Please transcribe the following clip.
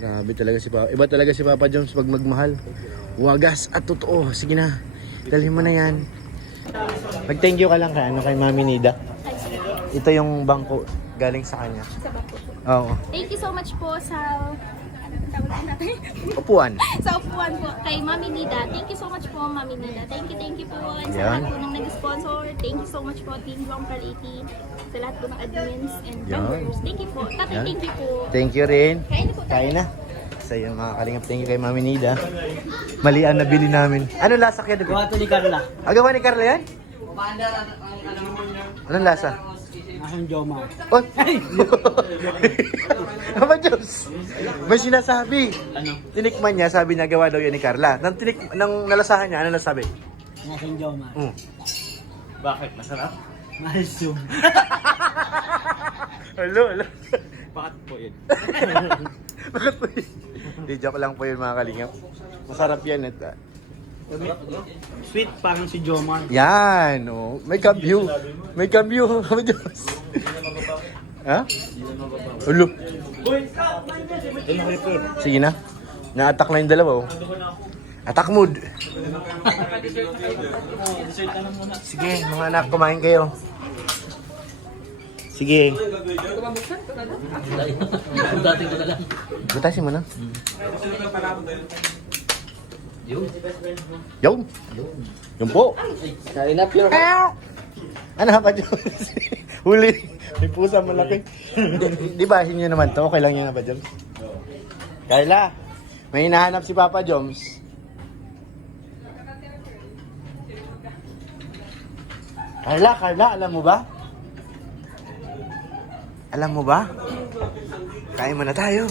Grabe talaga si Papa. Iba talaga si Papa Joms pag magmahal. Wagas at totoo. Sige na. Dalhin mo na yan. Mag-thank you ka lang kay Mami Nida. Ito yung bangko galing sa kanya. Sa bangko po. Oo. Thank you so much po sa... tawag natin? Upuan. Sa upuan po kay Mami Nida. Thank you so much po, Mami Nida. Thank you po. Sa Yan. lahat po ng nag-sponsor. Thank you so much po, Team Long Paliti. Sa lahat po ng admins and Yan. members. Thank you po. Tatay, Yan. thank you po. Thank you rin. Kain na po. Kain na. So yun mga kalingap, thank you kay Mami Nida. Malian na bili namin. Ano lasa kaya? Gawa to ni Carla. Agawa ni Carla yan? Anong lasa? Asang Joma. Oh! Papa Joms, may sinasabi. Ano? Tinikman niya, sabi niya gawa daw yan ni Carla. Nang nalasahan niya, ano nasabi? Asang Joma. Bakit? Masarap? Nice yung. Hello. Bakit po yun? Bakit po yun? Di, joke lang po yun mga kalingap. Masarap yan. Sweet parang si Joma. Yan, oh. May cambio. May cambio, Papa Joms. Ha? Ulo. Sige na. Na-attack na yung dalawa, oh. Attack mood. Sige, mga anak, kumain kayo. Sige. Butasin mo na. Yung po. Kain up yun. Ano pa, Jones? Huli. May pusa malaki. Di ba, hinyo naman to? Okay lang yun na ba, Jones? Kayla, may hinahanap si Papa Joms. Carla, alam mo ba? Alam mo ba? Kain mo na tayo.